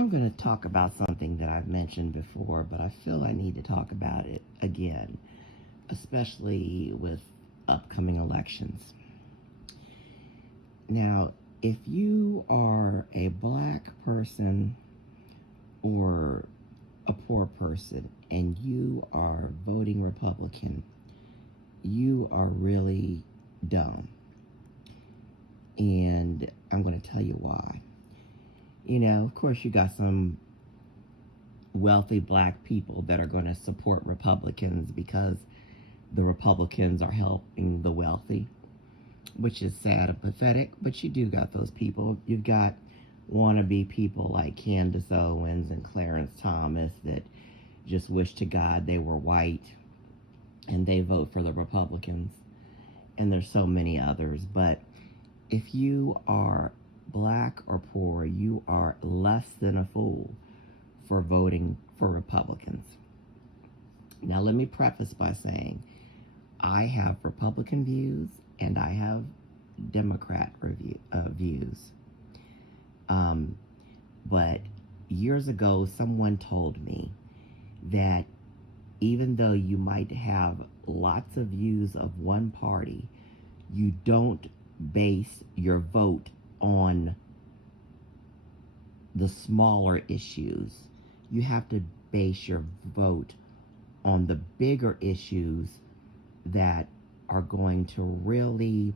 I'm going to talk about something that I've mentioned before, but I feel I need to talk about it again, especially with upcoming elections. Now, if you are a black person or a poor person and you are voting Republican, you are really dumb. And I'm going to tell you why. Of course, you got some wealthy black people that are going to support Republicans because the Republicans are helping the wealthy, which is sad and pathetic, but you do got those people. You've got wannabe people like Candace Owens and Clarence Thomas that just wish to God they were white and they vote for the Republicans. And there's so many others. But if you are black or poor, you are less than a fool for voting for Republicans. Now, let me preface by saying I have Republican views and I have Democrat views. But years ago, someone told me that even though you might have lots of views of one party, you don't base your vote on the smaller issues. You have to base your vote on the bigger issues that are going to really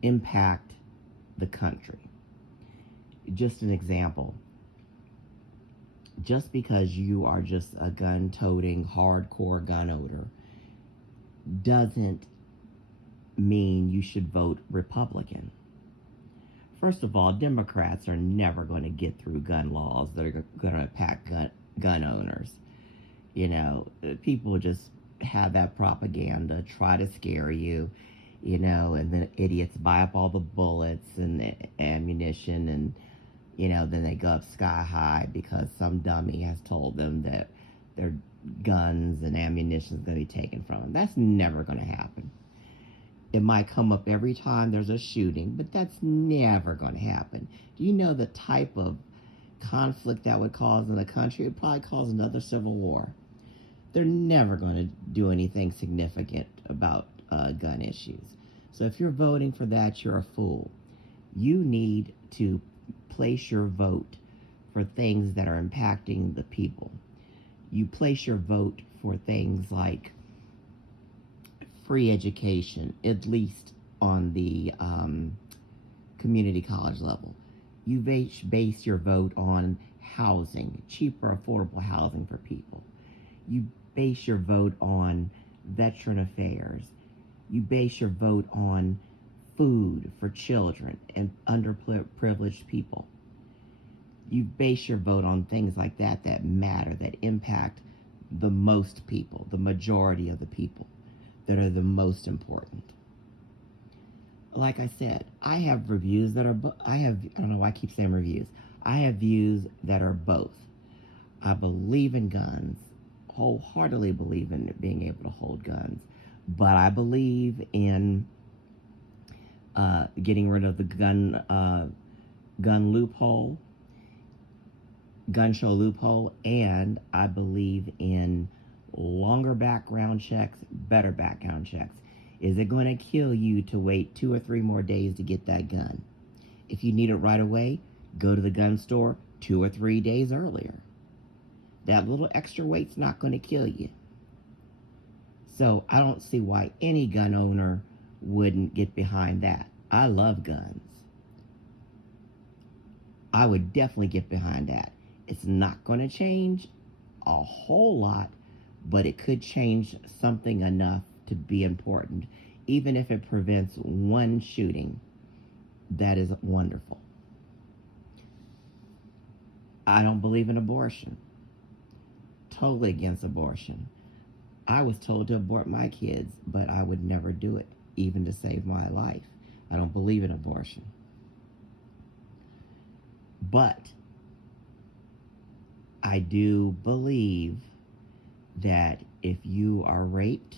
impact the country. Just an example. Just because you are just a gun-toting, hardcore gun owner doesn't mean you should vote Republican. First of all, Democrats are never going to get through gun laws that are going to impact gun owners. People just have that propaganda, try to scare you, and then idiots buy up all the bullets and the ammunition, and, then they go up sky high because some dummy has told them that their guns and ammunition is going to be taken from them. That's never going to happen. It might come up every time there's a shooting, but that's never going to happen. Do you know the type of conflict that would cause in the country? It would probably cause another civil war. They're never going to do anything significant about gun issues. So if you're voting for that, you're a fool. You need to place your vote for things that are impacting the people. You place your vote for things like free education, at least on the community college level. You base your vote on housing, cheaper, affordable housing for people. You base your vote on veteran affairs. You base your vote on food for children and underprivileged people. You base your vote on things like that matter, that impact the most people, the majority of the people, that are the most important. Like I said, I have reviews that are, I don't know why I keep saying reviews. I have views that are both. I believe in guns, wholeheartedly believe in being able to hold guns, but I believe in getting rid of the gun loophole, gun show loophole, and I believe in longer background checks, better background checks. Is it going to kill you to wait 2 or 3 more days to get that gun? If you need it right away, go to the gun store 2 or 3 days earlier. That little extra weight's not going to kill you. So I don't see why any gun owner wouldn't get behind that. I love guns. I would definitely get behind that. It's not going to change a whole lot, but it could change something enough to be important. Even if it prevents one shooting, that is wonderful. I don't believe in abortion. Totally against abortion. I was told to abort my kids, but I would never do it, even to save my life. I don't believe in abortion. But I do believe that if you are raped,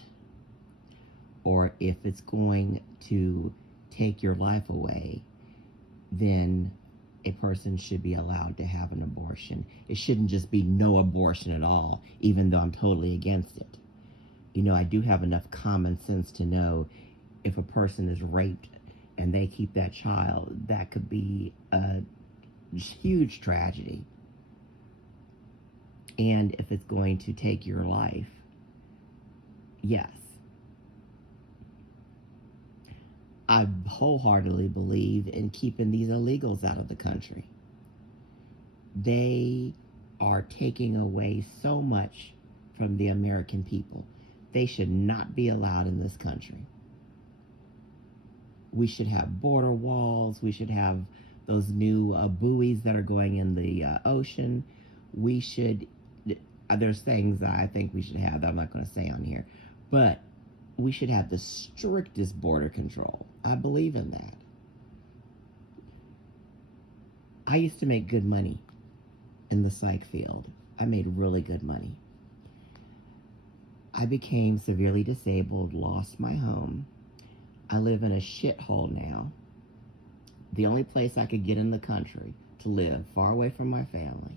or if it's going to take your life away, then a person should be allowed to have an abortion. It shouldn't just be no abortion at all, even though I'm totally against it. I do have enough common sense to know if a person is raped and they keep that child, that could be a huge tragedy. And if it's going to take your life, yes. I wholeheartedly believe in keeping these illegals out of the country. They are taking away so much from the American people. They should not be allowed in this country. We should have border walls. We should have those new buoys that are going in the ocean. We should, there's things that I think we should have that I'm not going to say on here, but we should have the strictest border control. I believe in that. I used to make good money in the psych field. I made really good money. I became severely disabled, lost my home. I live in a shithole now. The only place I could get in the country to live, far away from my family.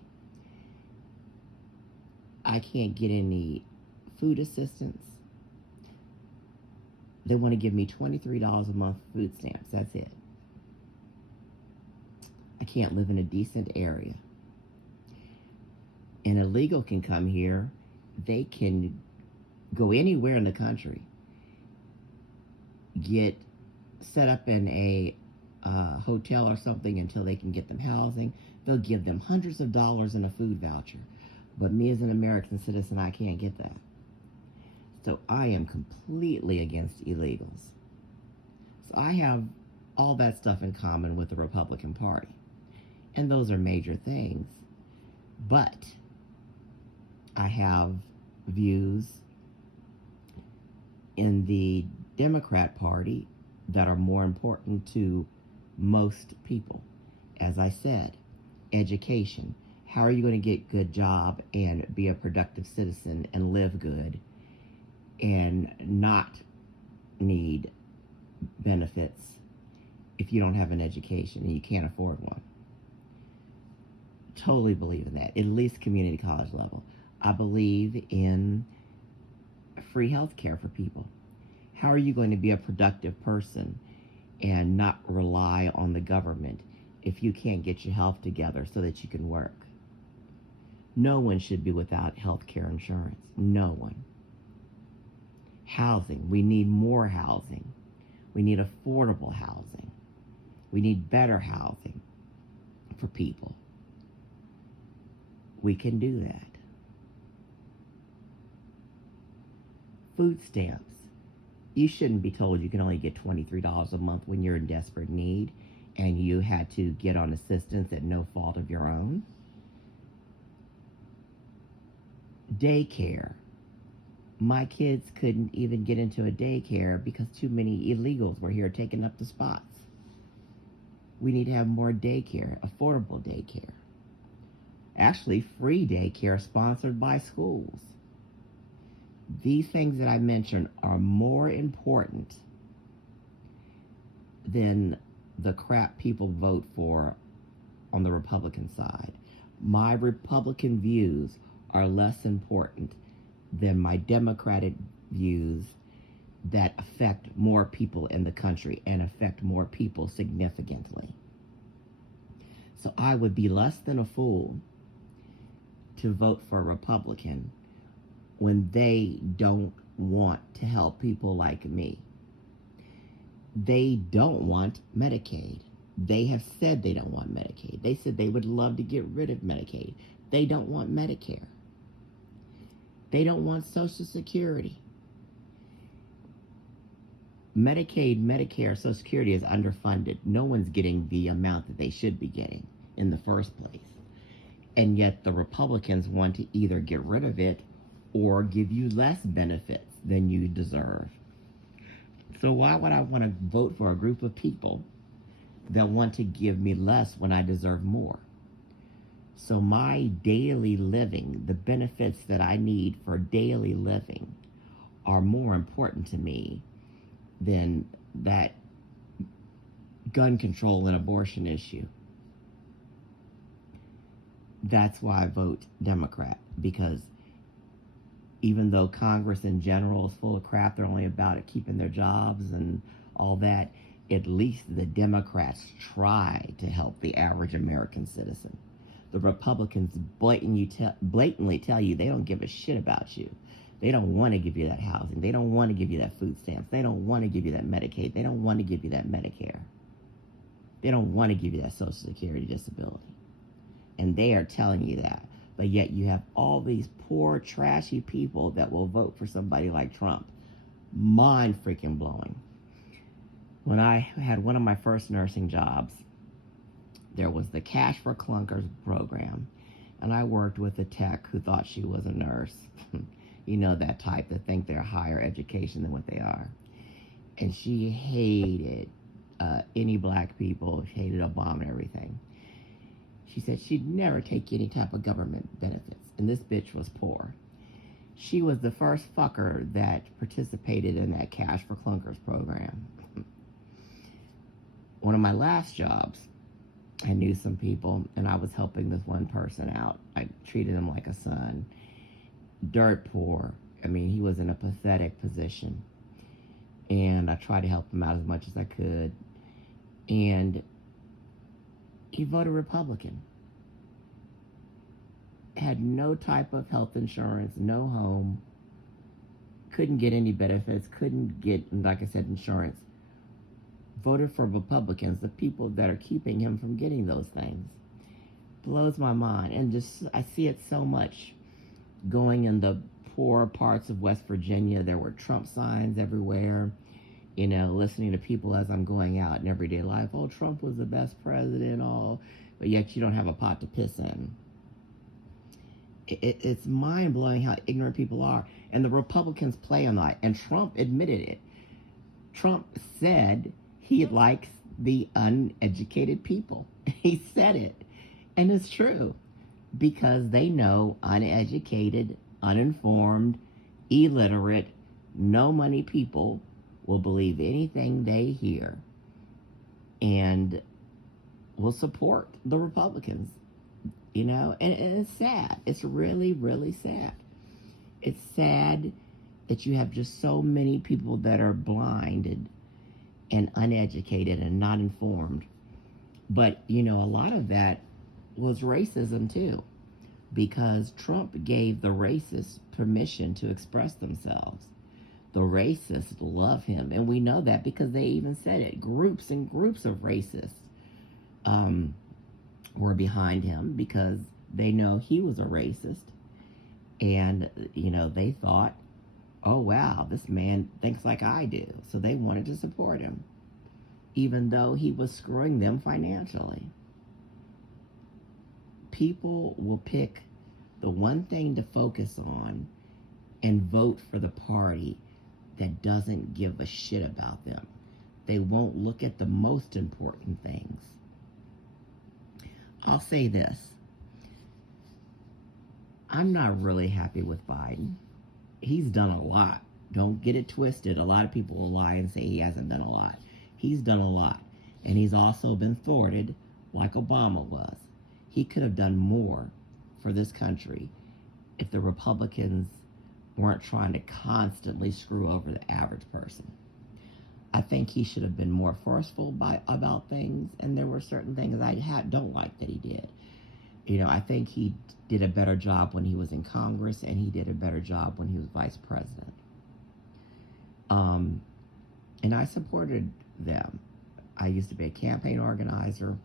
I can't get any food assistance. They want to give me $23 a month food stamps. That's it. I can't live in a decent area. An illegal can come here. They can go anywhere in the country, get set up in a hotel or something until they can get them housing. They'll give them hundreds of dollars in a food voucher. But me as an American citizen, I can't get that. So I am completely against illegals. So I have all that stuff in common with the Republican Party. And those are major things. But I have views in the Democrat Party that are more important to most people. As I said, education. How are you going to get a good job and be a productive citizen and live good and not need benefits if you don't have an education and you can't afford one? Totally believe in that, at least community college level. I believe in free health care for people. How are you going to be a productive person and not rely on the government if you can't get your health together so that you can work? No one should be without health care insurance. No one. Housing. We need more housing. We need affordable housing. We need better housing for people. We can do that. Food stamps. You shouldn't be told you can only get $23 a month when you're in desperate need and you had to get on assistance at no fault of your own. Daycare. My kids couldn't even get into a daycare because too many illegals were here taking up the spots. We need to have more daycare, affordable daycare. Actually, free daycare sponsored by schools. These things that I mentioned are more important than the crap people vote for on the Republican side. My Republican views are less important than my Democratic views that affect more people in the country and affect more people significantly. So I would be less than a fool to vote for a Republican when they don't want to help people like me. They don't want Medicaid. They have said they don't want Medicaid. They said they would love to get rid of Medicaid. They don't want Medicare. They don't want Social Security. Medicaid, Medicare, Social Security is underfunded. No one's getting the amount that they should be getting in the first place. And yet the Republicans want to either get rid of it or give you less benefits than you deserve. So why would I want to vote for a group of people that want to give me less when I deserve more? So my daily living, the benefits that I need for daily living are more important to me than that gun control and abortion issue. That's why I vote Democrat, because even though Congress in general is full of crap, they're only about it keeping their jobs and all that. At least the Democrats try to help the average American citizen. The Republicans blatantly tell you they don't give a shit about you. They don't want to give you that housing. They don't want to give you that food stamps. They don't want to give you that Medicaid. They don't want to give you that Medicare. They don't want to give you that Social Security disability. And they are telling you that. But yet you have all these poor, trashy people that will vote for somebody like Trump. Mind freaking blowing. When I had one of my first nursing jobs, there was the Cash for Clunkers program. And I worked with a tech who thought she was a nurse. You know, that type that think they're higher education than what they are. And she hated any black people, hated Obama and everything. She said she'd never take any type of government benefits. And this bitch was poor. She was the first fucker that participated in that Cash for Clunkers program. One of my last jobs, I knew some people, and I was helping this one person out. I treated him like a son. Dirt poor. I mean, he was in a pathetic position. And I tried to help him out as much as I could. And he voted Republican. Had no type of health insurance, no home, couldn't get any benefits, couldn't get, like I said, insurance. Voted for Republicans, the people that are keeping him from getting those things. Blows my mind. And just, I see it so much going in the poor parts of West Virginia. There were Trump signs everywhere. You know, listening to people as I'm going out in everyday life. Oh, Trump was the best president, all, but yet you don't have a pot to piss in. It's mind-blowing how ignorant people are. And the Republicans play on that. And Trump admitted it. Trump said he likes the uneducated people. He said it. And it's true. Because they know uneducated, uninformed, illiterate, no money people will believe anything they hear and will support the Republicans. You know, and it's sad. It's really, really sad. It's sad that you have just so many people that are blinded and uneducated and not informed. But, you know, a lot of that was racism too, because Trump gave the racists permission to express themselves. The racists love him, and we know that because they even said it. Groups and groups of racists were behind him because they know he was a racist. And, you know, they thought, oh, wow, this man thinks like I do. So they wanted to support him, even though he was screwing them financially. People will pick the one thing to focus on and vote for the party that doesn't give a shit about them. They won't look at the most important things. I'll say this. I'm not really happy with Biden. He's done a lot. Don't get it twisted. A lot of people will lie and say he hasn't done a lot. He's done a lot. And he's also been thwarted like Obama was. He could have done more for this country if the Republicans weren't trying to constantly screw over the average person. I think he should have been more forceful about things, and there were certain things I don't like that he did. You know, I think he did a better job when he was in Congress, and he did a better job when he was vice president. And I supported them. I used to be a campaign organizer.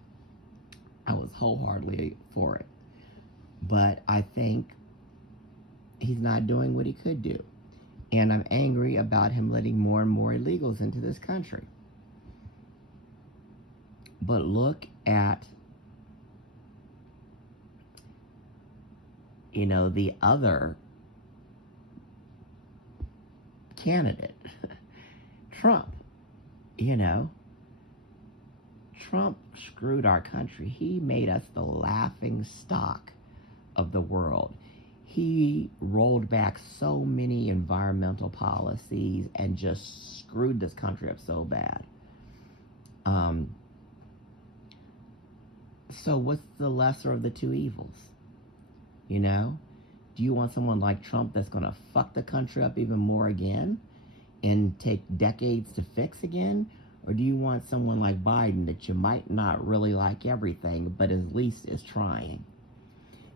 I was wholeheartedly for it. But I think he's not doing what he could do. And I'm angry about him letting more and more illegals into this country. But look at, you know, the other candidate, Trump. You know, Trump screwed our country. He made us the laughing stock of the world. He rolled back so many environmental policies and just screwed this country up so bad. So what's the lesser of the two evils? You know? Do you want someone like Trump that's going to fuck the country up even more again and take decades to fix again? Or do you want someone like Biden that you might not really like everything, but at least is trying?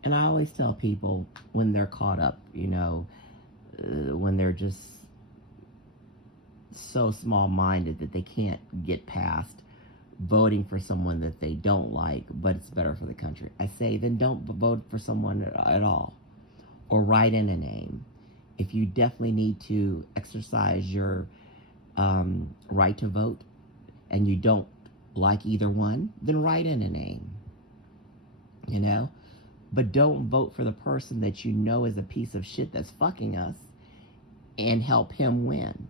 And I always tell people when they're caught up, when they're just so small-minded that they can't get past voting for someone that they don't like, but it's better for the country. I say, then don't vote for someone at all, or write in a name. If you definitely need to exercise your right to vote and you don't like either one, then write in a name, But don't vote for the person that you know is a piece of shit that's fucking us and help him win.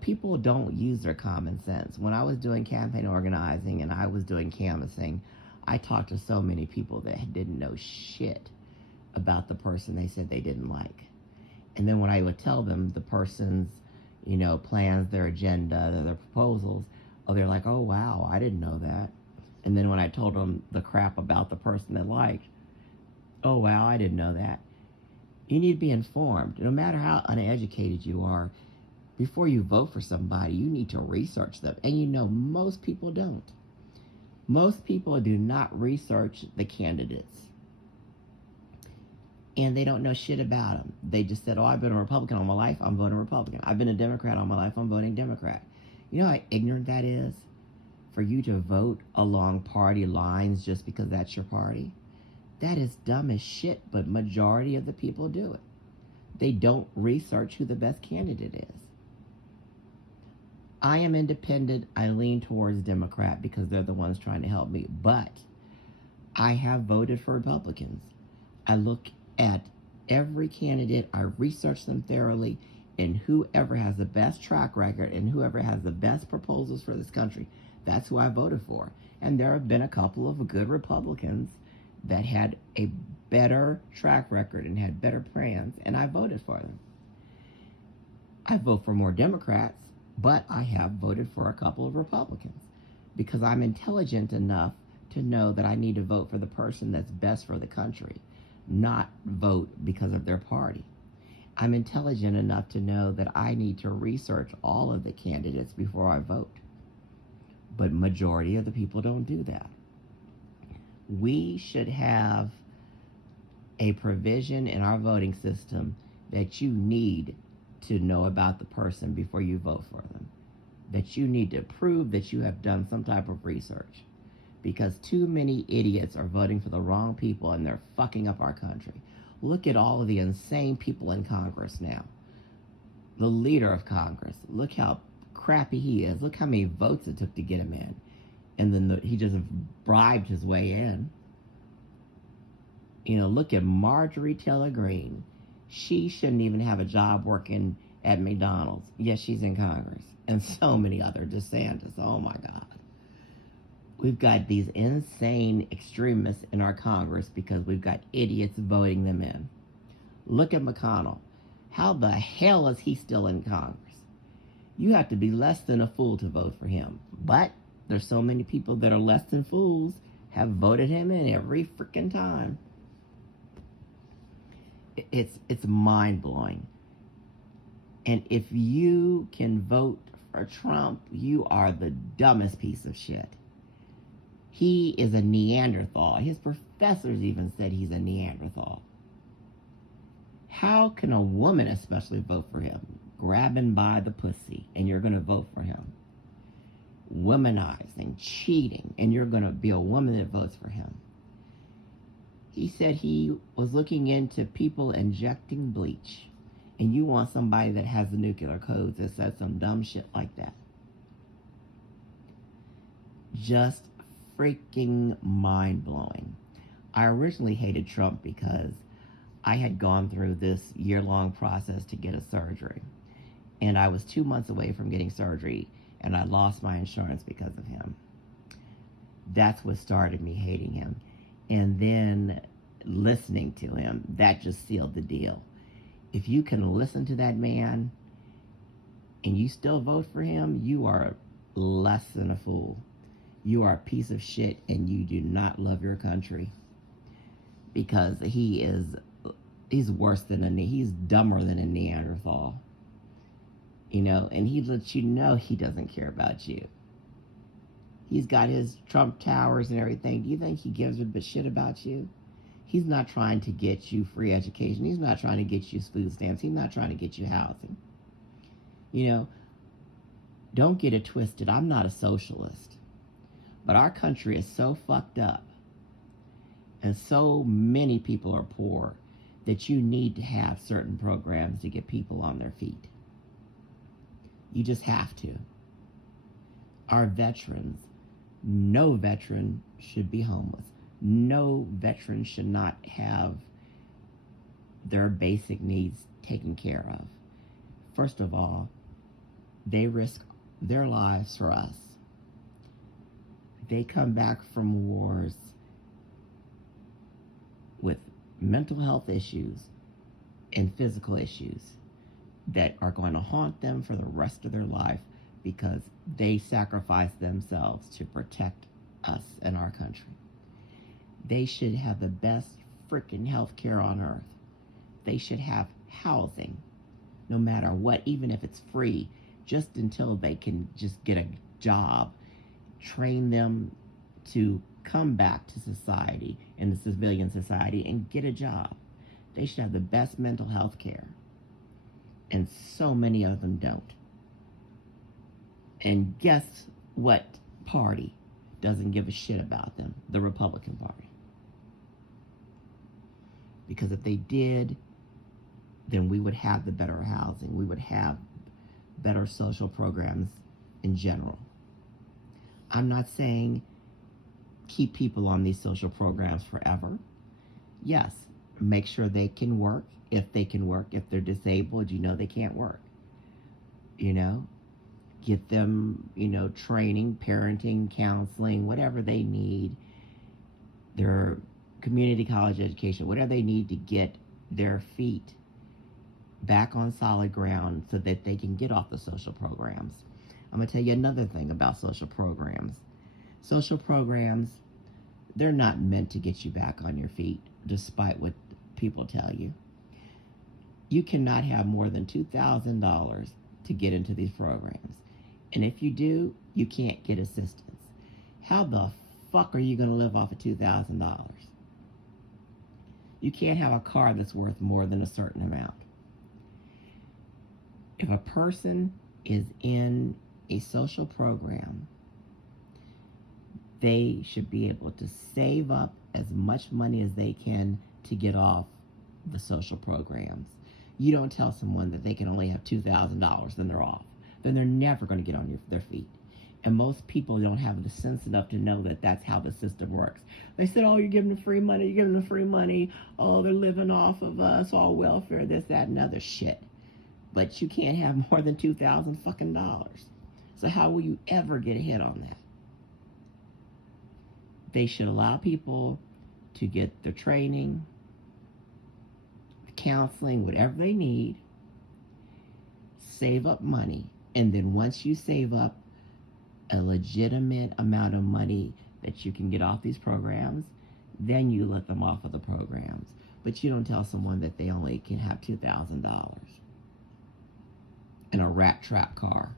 People don't use their common sense. When I was doing campaign organizing and I was doing canvassing, I talked to so many people that didn't know shit about the person they said they didn't like. And then when I would tell them the person's, plans, their agenda, their proposals, they're like, oh, wow, I didn't know that. And then when I told them the crap about the person they liked, oh, wow, I didn't know that. You need to be informed. No matter how uneducated you are, before you vote for somebody, you need to research them. And most people don't. Most people do not research the candidates. And they don't know shit about them. They just said, oh, I've been a Republican all my life, I'm voting Republican. I've been a Democrat all my life, I'm voting Democrat. You know how ignorant that is? For you to vote along party lines just because that's your party? That is dumb as shit, but majority of the people do it. They don't research who the best candidate is. I am independent. I lean towards Democrat because they're the ones trying to help me. But I have voted for Republicans. I look at every candidate. I research them thoroughly. And whoever has the best track record and whoever has the best proposals for this country, that's who I voted for. And there have been a couple of good Republicans that had a better track record and had better plans, and I voted for them. I vote for more Democrats, but I have voted for a couple of Republicans because I'm intelligent enough to know that I need to vote for the person that's best for the country, not vote because of their party. I'm intelligent enough to know that I need to research all of the candidates before I vote. But majority of the people don't do that. We should have a provision in our voting system that you need to know about the person before you vote for them. That you need to prove that you have done some type of research. Because too many idiots are voting for the wrong people and they're fucking up our country. Look at all of the insane people in Congress now. The leader of Congress, look how crappy he is. Look how many votes it took to get him in. And then he just bribed his way in. Look at Marjorie Taylor Greene. She shouldn't even have a job working at McDonald's. Yes, she's in Congress. And so many other DeSantis. Oh, my God. We've got these insane extremists in our Congress because we've got idiots voting them in. Look at McConnell. How the hell is he still in Congress? You have to be less than a fool to vote for him. But there's so many people that are less than fools have voted him in every freaking time. It's mind-blowing. And if you can vote for Trump, you are the dumbest piece of shit. He is a Neanderthal. His professors even said he's a Neanderthal. How can a woman especially vote for him? Grabbing by the pussy, and you're going to vote for him. Womanizing, cheating, and you're going to be a woman that votes for him. He said he was looking into people injecting bleach, and you want somebody that has the nuclear codes that says some dumb shit like that. Just freaking mind-blowing. I originally hated Trump because I had gone through this year-long process to get a surgery. And I was 2 months away from getting surgery, and I lost my insurance because of him. That's what started me hating him. And then listening to him, that just sealed the deal. If you can listen to that man and you still vote for him, you are less than a fool. You are a piece of shit and you do not love your country. because he's worse than he's dumber than a Neanderthal, and he lets you know he doesn't care about you. He's got his Trump towers and everything. Do you think he gives a shit about you? He's not trying to get you free education. He's not trying to get you food stamps. He's not trying to get you housing. Don't get it twisted. I'm not a socialist. But our country is so fucked up and so many people are poor that you need to have certain programs to get people on their feet. You just have to. Our veterans, no veteran should be homeless. No veteran should not have their basic needs taken care of. First of all, they risk their lives for us. They come back from wars with mental health issues and physical issues that are going to haunt them for the rest of their life because they sacrificed themselves to protect us and our country. They should have the best freaking health care on earth. They should have housing, no matter what, even if it's free, just until they can just get a job. Train them to come back to society, in the civilian society, and get a job. They should have the best mental health care. And so many of them don't. And guess what party doesn't give a shit about them? The Republican Party. Because if they did, then we would have the better housing. We would have better social programs in general. I'm not saying keep people on these social programs forever. Yes, make sure they can work. If they can work, if they're disabled, they can't work. Get them, training, parenting, counseling, whatever they need, their community college education, whatever they need to get their feet back on solid ground so that they can get off the social programs. I'm going to tell you another thing about social programs. Social programs, they're not meant to get you back on your feet, despite what people tell you. You cannot have more than $2,000 to get into these programs. And if you do, you can't get assistance. How the fuck are you going to live off of $2,000? You can't have a car that's worth more than a certain amount. If a person is in a social program, they should be able to save up as much money as they can to get off the social programs. You don't tell someone that they can only have $2,000, then they're off. Then they're never going to get on their feet. And most people don't have the sense enough to know that that's how the system works. They said, oh, you're giving them free money, you're giving them free money. Oh, they're living off of us, all welfare, this, that, and other shit. But you can't have more than $2,000 fucking dollars. So how will you ever get ahead on that? They should allow people to get the training, the counseling, whatever they need, save up money, and then once you save up a legitimate amount of money that you can get off these programs, then you let them off of the programs. But you don't tell someone that they only can have $2,000 in a rat trap car.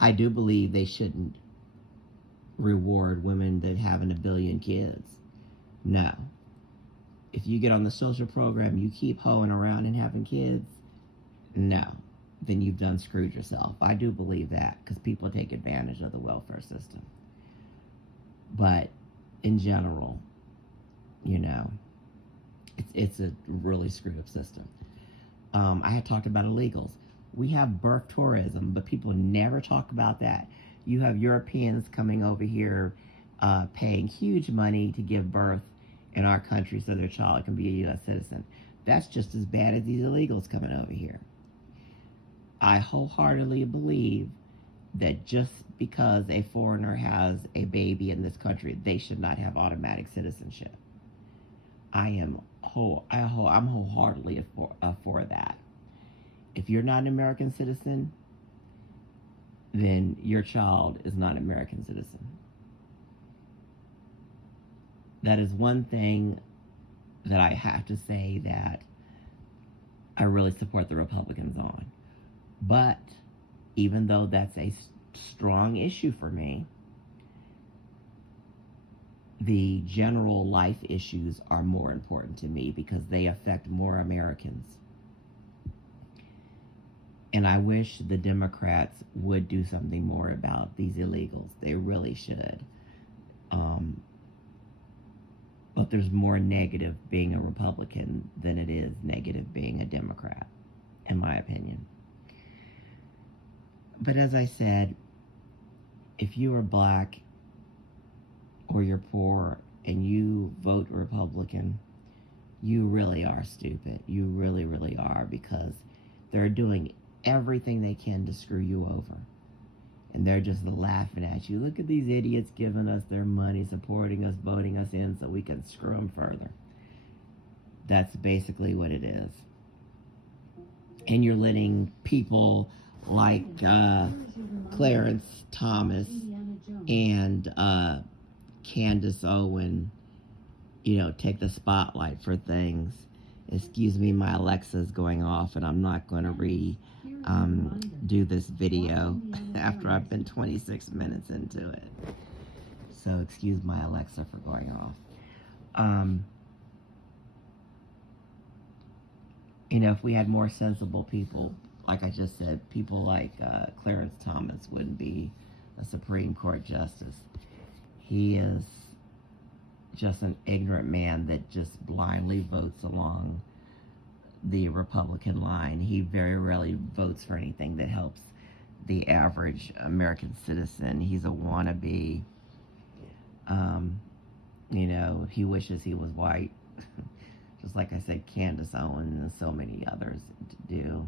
I do believe they shouldn't reward women that having a billion kids. No. If you get on the social program, you keep hoeing around and having kids, no. Then you've done screwed yourself. I do believe that because people take advantage of the welfare system. But in general, it's a really screwed up system. I had talked about illegals. We have birth tourism, but people never talk about that. You have Europeans coming over here paying huge money to give birth in our country so their child can be a U.S. citizen. That's just as bad as these illegals coming over here. I wholeheartedly believe that just because a foreigner has a baby in this country, they should not have automatic citizenship. I'm wholeheartedly for that. If you're not an American citizen, then your child is not an American citizen. That is one thing that I have to say that I really support the Republicans on. But even though that's a strong issue for me, the general life issues are more important to me because they affect more Americans. And I wish the Democrats would do something more about these illegals. They really should. But there's more negative being a Republican than it is negative being a Democrat, in my opinion. But as I said, if you are black or you're poor and you vote Republican, you really are stupid. You really, really are, because they're doing everything they can to screw you over. And they're just laughing at you. Look at these idiots giving us their money, supporting us, voting us in so we can screw them further. That's basically what it is. And you're letting people like Clarence Thomas and Candace Owen, take the spotlight for things. Excuse me, my Alexa's going off, and I'm not going to do this video after I've been 26 minutes into it. So excuse my Alexa for going off. If we had more sensible people, like I just said, people like Clarence Thomas wouldn't be a Supreme Court justice. He is just an ignorant man that just blindly votes along the Republican line. He very rarely votes for anything that helps the average American citizen. He's a wannabe. He wishes he was white. Just like I said, Candace Owen and so many others do.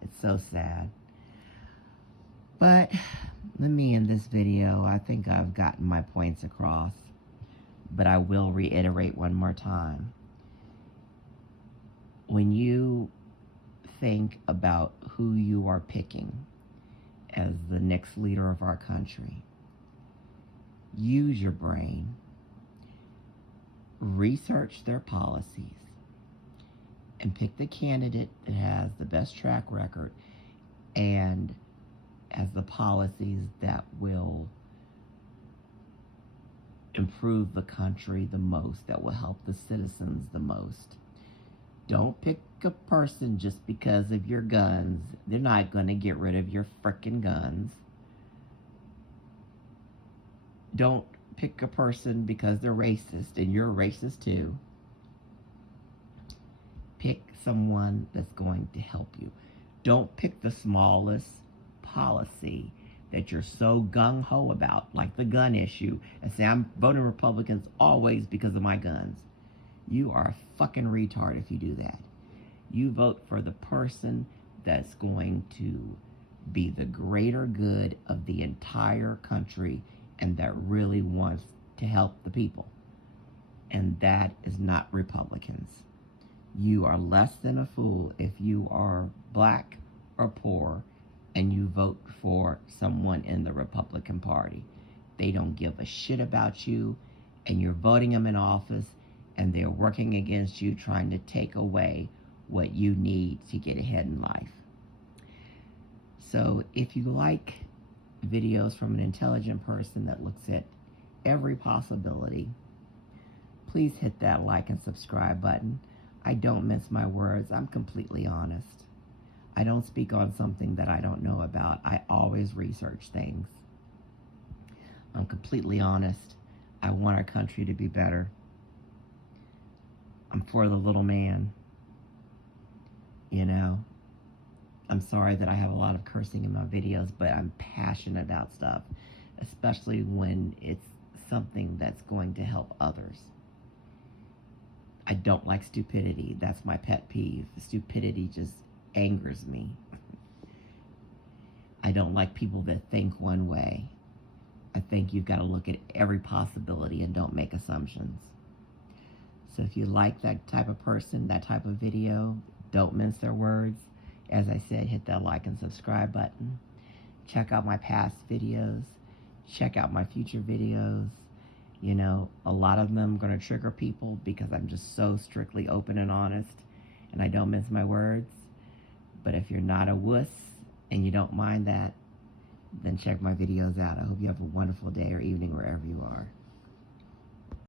It's so sad. But let me end this video. I think I've gotten my points across. But I will reiterate one more time. When you think about who you are picking as the next leader of our country, use your brain. Research their policies and pick the candidate that has the best track record and has the policies that will improve the country the most, that will help the citizens the most. Don't pick a person just because of your guns. They're not going to get rid of your frickin' guns. Don't pick a person because they're racist, and you're racist too. Pick someone that's going to help you. Don't pick the smallest policy that you're so gung-ho about, like the gun issue, and say, I'm voting Republicans always because of my guns. You are a fucking retard if you do that. You vote for the person that's going to be the greater good of the entire country and that really wants to help the people. And that is not Republicans. You are less than a fool if you are black or poor and you vote for someone in the Republican Party. They don't give a shit about you, and you're voting them in office, and they're working against you, trying to take away what you need to get ahead in life. So if you like videos from an intelligent person that looks at every possibility, please hit that like and subscribe button. I don't mince my words. I'm completely honest. I don't speak on something that I don't know about. I always research things. I'm completely honest. I want our country to be better. I'm for the little man. I'm sorry that I have a lot of cursing in my videos, but I'm passionate about stuff, especially when it's something that's going to help others. I don't like stupidity. That's my pet peeve. Stupidity just angers me. I don't like people that think one way. I think you've got to look at every possibility and don't make assumptions. So if you like that type of person, that type of video, don't mince their words. As I said, hit that like and subscribe button. Check out my past videos. Check out my future videos. You know, a lot of them going to trigger people because I'm just so strictly open and honest and I don't mince my words. But if you're not a wuss and you don't mind that, then check my videos out. I hope you have a wonderful day or evening wherever you are.